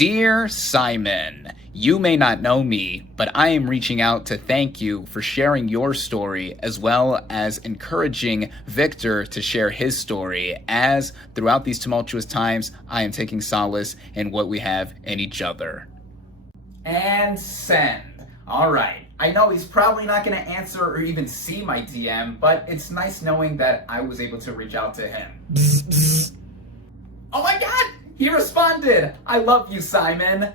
Dear Simon, you may not know me, but I am reaching out to thank you for sharing your story as well as encouraging Victor to share his story, as throughout these tumultuous times, I am taking solace in what we have in each other. And send. All right. I know he's probably not going to answer or even see my DM, but it's nice knowing that I was able to reach out to him. Bzz, bzz. Oh my God! He responded! I love you, Simon!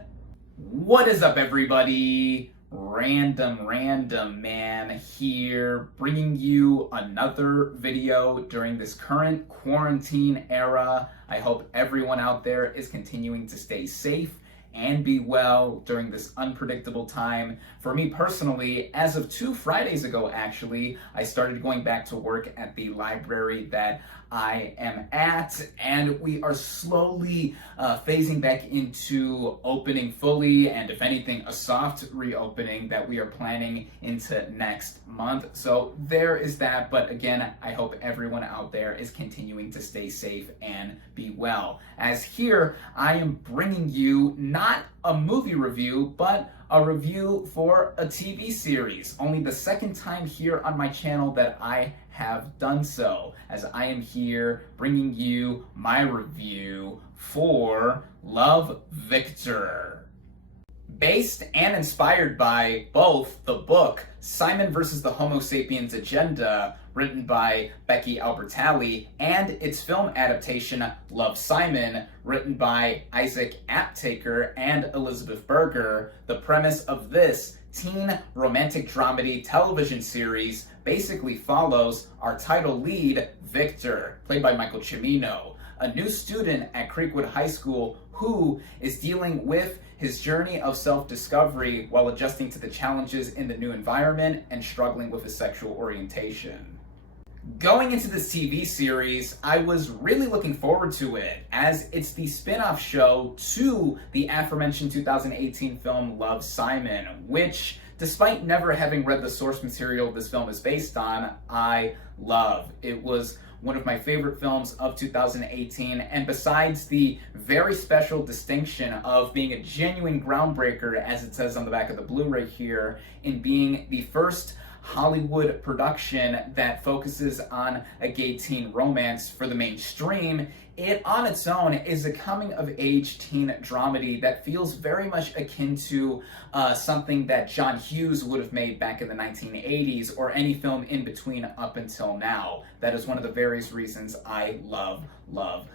What is up, everybody? RandomRandomMan here, bringing you another video during this current quarantine era. I hope everyone out there is continuing to stay safe and be well during this unpredictable time. For me personally, as of 2 Fridays ago actually, I started going back to work at the library that I am at, and we are slowly phasing back into opening fully, and if anything, a soft reopening that we are planning into next month. So there is that, but again, I hope everyone out there is continuing to stay safe and be well. As here, I am bringing you not a movie review, but a review for a TV series. Only the second time here on my channel that I have done so, as I am here bringing you my review for Love, Victor. Based and inspired by both the book Simon vs. the Homo Sapiens Agenda, written by Becky Albertalli, and its film adaptation Love, Simon, written by Isaac Aptaker and Elizabeth Berger, the premise of this teen romantic dramedy television series basically follows our title lead, Victor, played by Michael Cimino, a new student at Creekwood High School who is dealing with his journey of self-discovery while adjusting to the challenges in the new environment and struggling with his sexual orientation. Going into this TV series, I was really looking forward to it, as it's the spin-off show to the aforementioned 2018 film Love, Simon, which, despite never having read the source material this film is based on, I love. It was one of my favorite films of 2018, and besides the very special distinction of being a genuine groundbreaker, as it says on the back of the Blu-ray here, in being the first Hollywood production that focuses on a gay teen romance for the mainstream, it on its own is a coming-of-age teen dramedy that feels very much akin to something that John Hughes would have made back in the 1980s, or any film in between up until now. That is one of the various reasons I love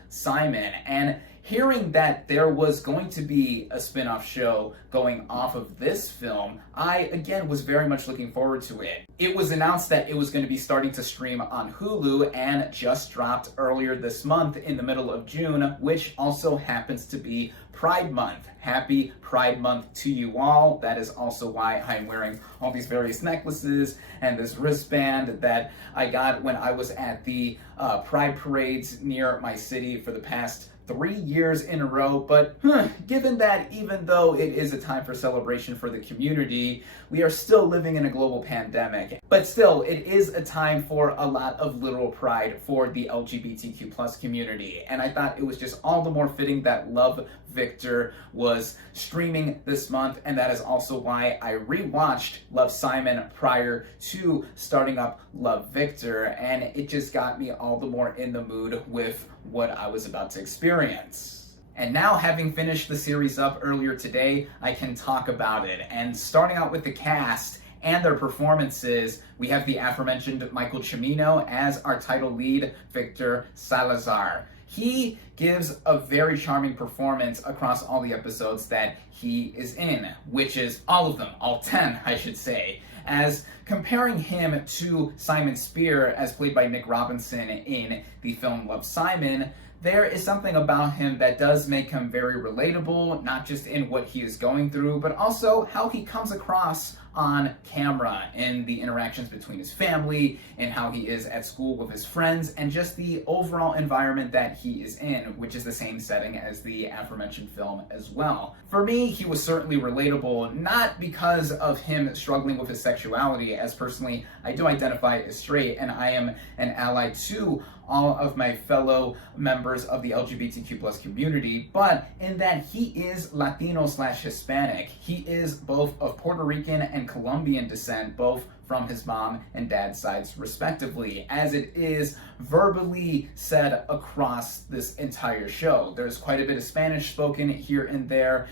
Simon. And hearing that there was going to be a spin-off show going off of this film, I, again, was very much looking forward to it. It was announced that it was going to be starting to stream on Hulu, and just dropped earlier this month in the middle of June, which also happens to be Pride Month. Happy Pride Month to you all. That is also why I'm wearing all these various necklaces and this wristband that I got when I was at the Pride parades near my city for the past 3 years in a row. But given that even though it is a time for celebration for the community, we are still living in a global pandemic. But still, it is a time for a lot of literal pride for the LGBTQ+ community. And I thought it was just all the more fitting that Love, Victor was streaming this month, and that is also why I rewatched Love, Simon prior to starting up Love, Victor, and it just got me all the more in the mood with what I was about to experience. And now, having finished the series up earlier today, I can talk about it. And starting out with the cast and their performances, we have the aforementioned Michael Cimino as our title lead, Victor Salazar. He gives a very charming performance across all the episodes that he is in, which is all of them, all 10, I should say. As comparing him to Simon Spear, as played by Nick Robinson in the film Love, Simon, there is something about him that does make him very relatable, not just in what he is going through, but also how he comes across on camera, in the interactions between his family, and how he is at school with his friends, and just the overall environment that he is in, which is the same setting as the aforementioned film as well. For me, he was certainly relatable, not because of him struggling with his sexuality, as personally I do identify as straight, and I am an ally to all of my fellow members of the LGBTQ+ community, but in that he is Latino/Hispanic. He is both of Puerto Rican and Colombian descent, both from his mom and dad's sides respectively, as it is verbally said across this entire show. There's quite a bit of Spanish spoken here and there.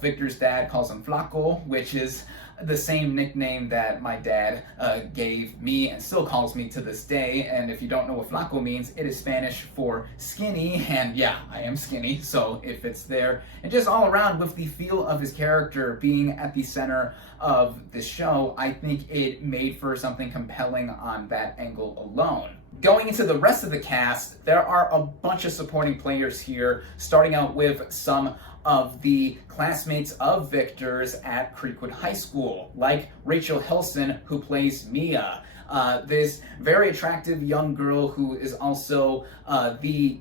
Victor's dad calls him Flaco, which is the same nickname that my dad gave me and still calls me to this day. And if you don't know what Flaco means, it is Spanish for skinny, and yeah, I am skinny, so it fits there. And just all around, with the feel of his character being at the center of the show, I think it made for something compelling on that angle alone. Going into the rest of the cast, there are a bunch of supporting players here, starting out with some of the classmates of Victor's at Creekwood High School, like Rachel Hilson, who plays Mia. This very attractive young girl who is also the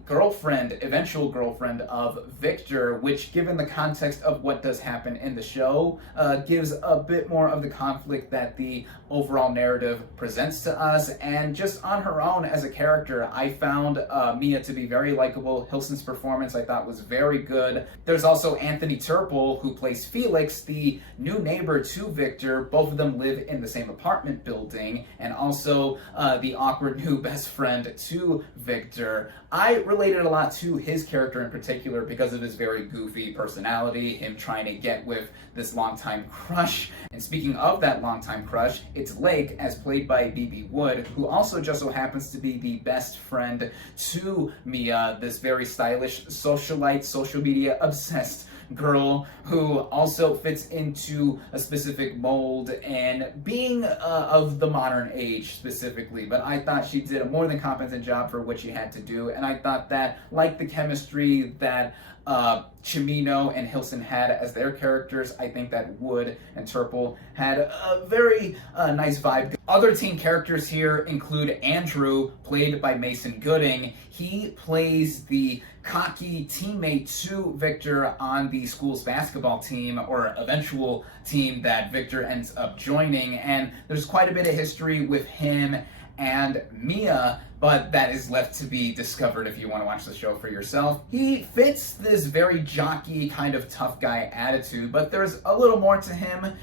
eventual girlfriend of Victor, which, given the context of what does happen in the show, gives a bit more of the conflict that the overall narrative presents to us. And just on her own as a character, I found Mia to be very likable. Hilson's performance I thought was very good. There's also Anthony Turple, who plays Felix, the new neighbor to Victor. Both of them live in the same apartment building, and also the awkward new best friend to Victor. I related a lot to his character in particular because of his very goofy personality, him trying to get with this longtime crush. And speaking of that longtime crush, it's Lake, as played by B.B. Wood, who also just so happens to be the best friend to Mia, this very stylish socialite, social media obsessed girl who also fits into a specific mold and being of the modern age specifically. But I thought she did a more than competent job for what she had to do, and I thought that, like the chemistry that Chimino and Hilson had as their characters, I think that Wood and Turple had a very nice vibe. Other teen characters here include Andrew, played by Mason Gooding. He plays the cocky teammate to Victor on the school's basketball team, or eventual team that Victor ends up joining, and there's quite a bit of history with him and Mia, but that is left to be discovered if you want to watch the show for yourself. He fits this very jockey, kind of tough guy attitude, but there's a little more to him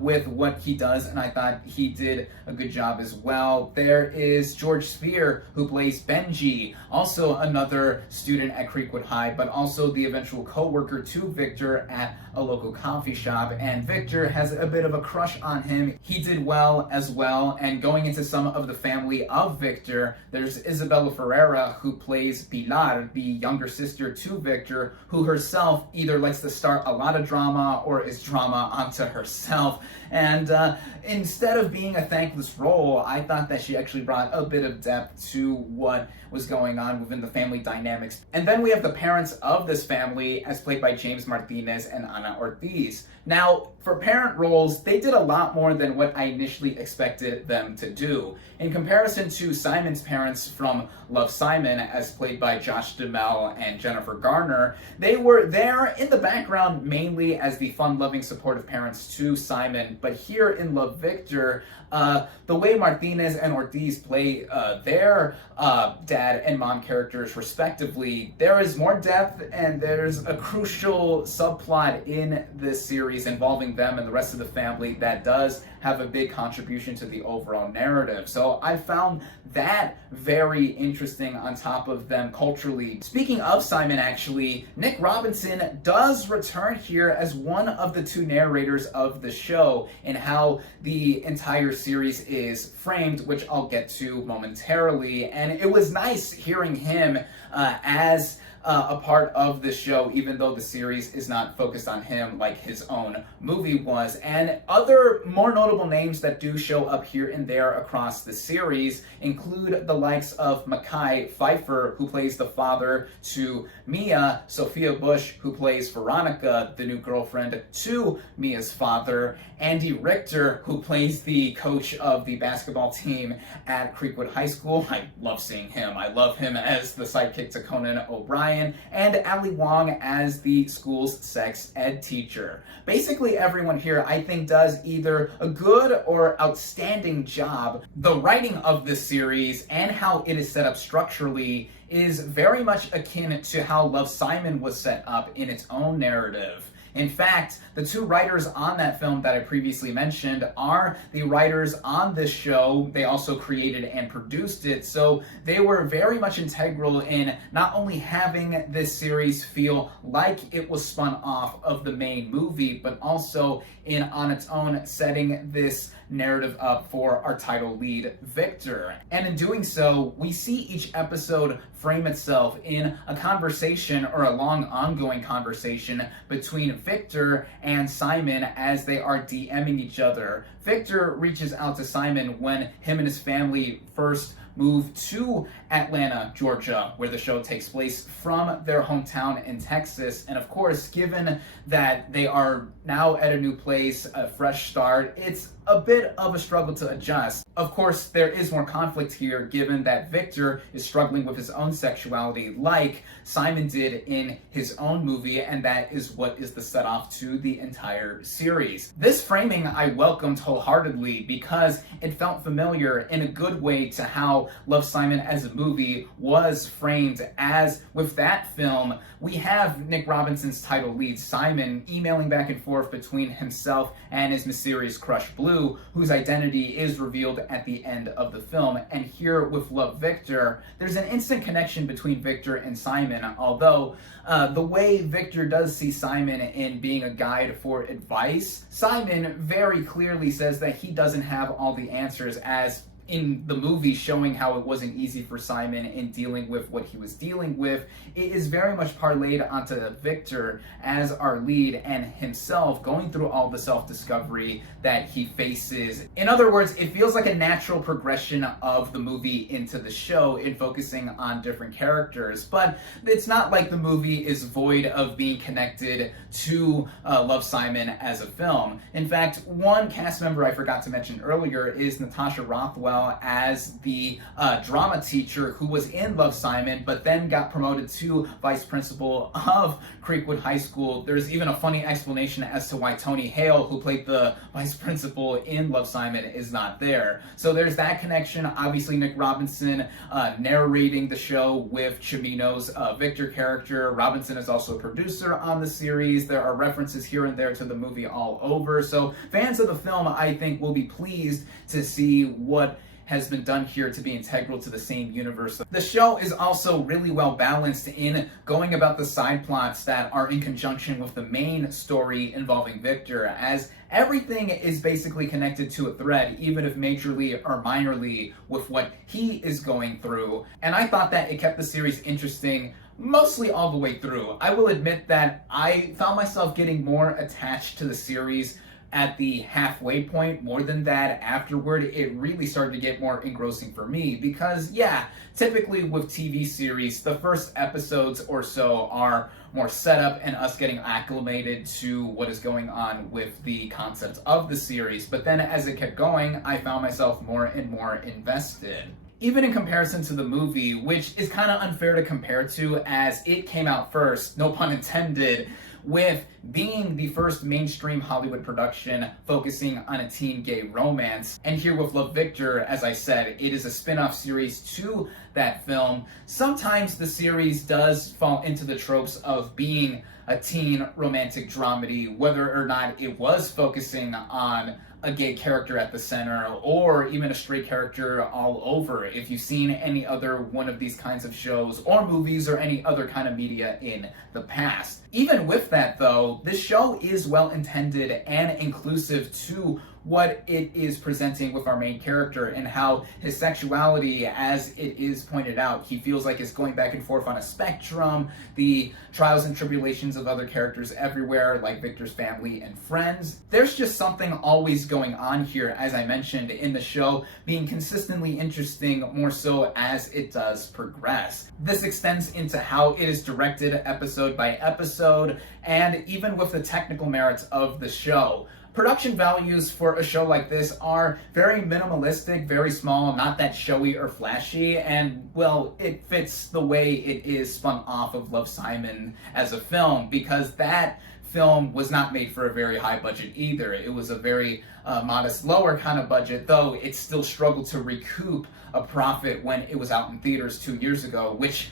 with what he does, and I thought he did a good job as well. There is George Spear, who plays Benji, also another student at Creekwood High, but also the eventual co-worker to Victor at a local coffee shop, and Victor has a bit of a crush on him. He did well as well. And going into some of the family of Victor, there's Isabella Ferreira, who plays Pilar, the younger sister to Victor, who herself either likes to start a lot of drama or is drama onto herself. And instead of being a thankless role, I thought that she actually brought a bit of depth to what was going on within the family dynamics. And then we have the parents of this family, as played by James Martinez and Ana Ortiz. Now, for parent roles, they did a lot more than what I initially expected them to do. In comparison to Simon's parents from Love, Simon, as played by Josh Duhamel and Jennifer Garner, they were there in the background mainly as the fun-loving, supportive parents to Simon. But here in Love, Victor, the way Martinez and Ortiz play their dad and mom characters respectively, there is more depth, and there's a crucial subplot in this series involving them and the rest of the family that does have a big contribution to the overall narrative. So I found that very interesting on top of them culturally. Speaking of Simon, actually, Nick Robinson does return here as one of the two narrators of the show and how the entire series is framed, which I'll get to momentarily. And it was nice hearing him as a part of the show, even though the series is not focused on him like his own movie was. And other more notable names that do show up here and there across the series include the likes of Mekhi Phifer, who plays the father to Mia, Sophia Bush, who plays Veronica, the new girlfriend to Mia's father, Andy Richter, who plays the coach of the basketball team at Creekwood High School. I love seeing him. I love him as the sidekick to Conan O'Brien, and Ali Wong as the school's sex ed teacher. Basically, everyone here, I think, does either a good or outstanding job. The writing of this series and how it is set up structurally is very much akin to how Love, Simon was set up in its own narrative. In fact, the two writers on that film that I previously mentioned are the writers on this show. They also created and produced it, so they were very much integral in not only having this series feel like it was spun off of the main movie, but also in on its own setting this narrative up for our title lead, Victor. And in doing so, we see each episode frame itself in a conversation or a long ongoing conversation between Victor and Simon as they are DMing each other. Victor reaches out to Simon when him and his family first moved to Atlanta, Georgia, where the show takes place, from their hometown in Texas. And of course, given that they are now at a new place, a fresh start, it's a bit of a struggle to adjust. Of course, there is more conflict here, given that Victor is struggling with his own sexuality, like Simon did in his own movie, and that is what is the set off to the entire series. This framing I welcomed wholeheartedly because it felt familiar in a good way to how Love, Simon as a movie was framed, as with that film, we have Nick Robinson's title lead, Simon, emailing back and forth between himself and his mysterious crush, Blue, whose identity is revealed at the end of the film. And here with Love, Victor, there's an instant connection between Victor and Simon, although the way Victor does see Simon in being a guide for advice, Simon very clearly says that he doesn't have all the answers, as in the movie showing how it wasn't easy for Simon in dealing with what he was dealing with. It is very much parlayed onto Victor as our lead and himself going through all the self-discovery that he faces. In other words, it feels like a natural progression of the movie into the show in focusing on different characters, but it's not like the movie is void of being connected to Love, Simon as a film. In fact, one cast member I forgot to mention earlier is Natasha Rothwell as the drama teacher who was in Love, Simon, but then got promoted to vice principal of Creekwood High School. There's even a funny explanation as to why Tony Hale, who played the vice principal in Love, Simon, is not there. So there's that connection. Obviously, Nick Robinson narrating the show with Chimino's Victor character. Robinson is also a producer on the series. There are references here and there to the movie all over. So fans of the film, I think, will be pleased to see what has been done here to be integral to the same universe. The show is also really well balanced in going about the side plots that are in conjunction with the main story involving Victor, as everything is basically connected to a thread, even if majorly or minorly, with what he is going through. And I thought that it kept the series interesting mostly all the way through. I will admit that I found myself getting more attached to the series at the halfway point. More than that, afterward, it really started to get more engrossing for me because, yeah, typically with TV series, the first episodes or so are more setup and us getting acclimated to what is going on with the concept of the series. But then as it kept going, I found myself more and more invested. Even in comparison to the movie, which is kind of unfair to compare to as it came out first, no pun intended, with being the first mainstream Hollywood production focusing on a teen gay romance. And here with Love, Victor, as I said, it is a spin-off series to that film. Sometimes the series does fall into the tropes of being a teen romantic dramedy, whether or not it was focusing on a gay character at the center or even a straight character all over. If you've seen any other one of these kinds of shows or movies or any other kind of media in the past. Even with that though, this show is well intended and inclusive to what it is presenting with our main character and how his sexuality, as it is pointed out, he feels like it's going back and forth on a spectrum, the trials and tribulations of other characters everywhere, like Victor's family and friends. There's just something always going on here, as I mentioned, in the show, being consistently interesting more so as it does progress. This extends into how it is directed episode by episode, and even with the technical merits of the show. Production values for a show like this are very minimalistic, very small, not that showy or flashy, and, well, it fits the way it is spun off of Love, Simon as a film, because that film was not made for a very high budget either. It was a very modest, lower kind of budget, though it still struggled to recoup a profit when it was out in theaters 2 years ago, which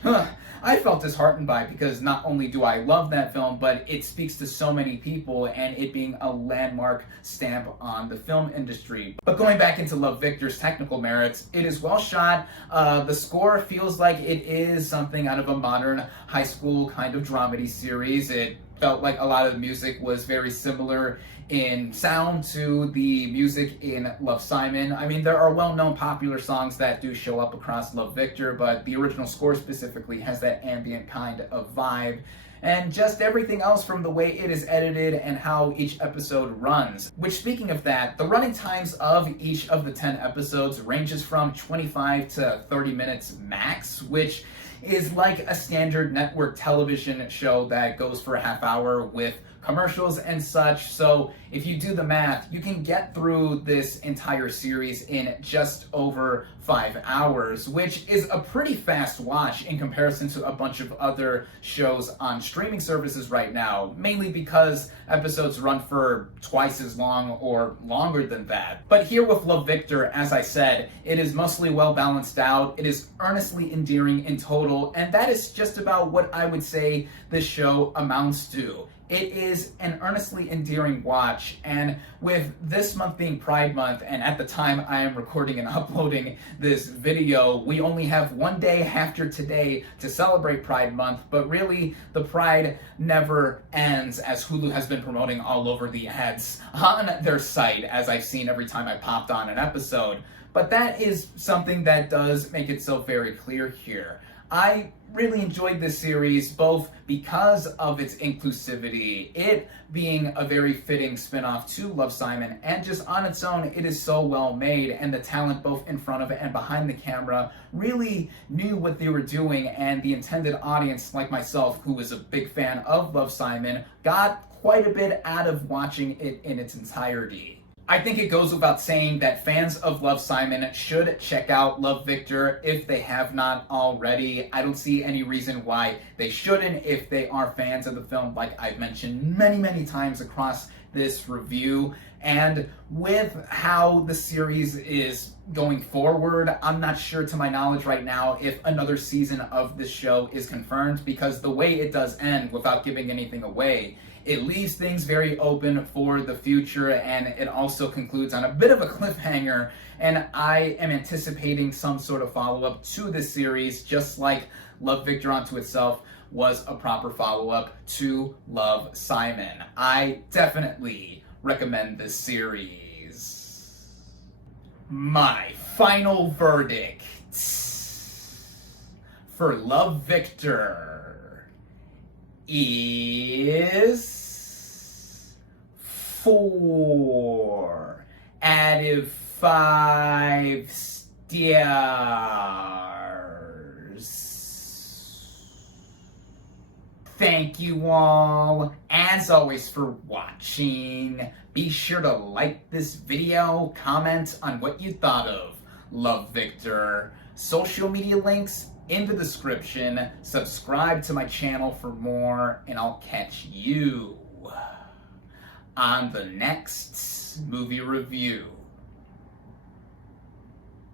I felt disheartened by, because not only do I love that film, but it speaks to so many people, and it being a landmark stamp on the film industry. But going back into Love, Victor's technical merits, it is well shot. The score feels like it is something out of a modern high school kind of dramedy series. It felt like a lot of the music was very similar in sound to the music in Love, Simon. I mean, there are well-known popular songs that do show up across Love, Victor, but the original score specifically has that ambient kind of vibe. And just everything else from the way it is edited and how each episode runs. Which, speaking of that, the running times of each of the 10 episodes ranges from 25 to 30 minutes max, which is like a standard network television show that goes for a half hour with commercials and such. So if you do the math, you can get through this entire series in just over 5 hours, which is a pretty fast watch in comparison to a bunch of other shows on streaming services right now, mainly because episodes run for twice as long or longer than that. But here with Love, Victor, as I said, it is mostly well balanced out, it is earnestly endearing in total, and that is just about what I would say this show amounts to. It is an earnestly endearing watch, and with this month being Pride Month, and at the time I am recording and uploading this video, we only have one day after today to celebrate Pride Month, but really, the Pride never ends, as Hulu has been promoting all over the ads on their site, as I've seen every time I popped on an episode. But that is something that does make it so very clear here. I really enjoyed this series, both because of its inclusivity, it being a very fitting spin-off to Love, Simon, and just on its own, it is so well made, and the talent both in front of it and behind the camera really knew what they were doing, and the intended audience, like myself, who was a big fan of Love, Simon, got quite a bit out of watching it in its entirety. I think it goes without saying that fans of Love, Simon should check out Love, Victor if they have not already. I don't see any reason why they shouldn't if they are fans of the film, like I've mentioned many, many times across this review. And with how the series is going forward, I'm not sure to my knowledge right now if another season of this show is confirmed, because the way it does end, without giving anything away, it leaves things very open for the future, and it also concludes on a bit of a cliffhanger, and I am anticipating some sort of follow-up to this series, just like Love, Victor unto itself was a proper follow-up to Love, Simon. I definitely recommend this series. My final verdict for Love, Victor is 4 out of 5 stars. Thank you all, as always, for watching. Be sure to like this video, comment on what you thought of Love, Victor. Social media links in the description. Subscribe to my channel for more, and I'll catch you on the next movie review.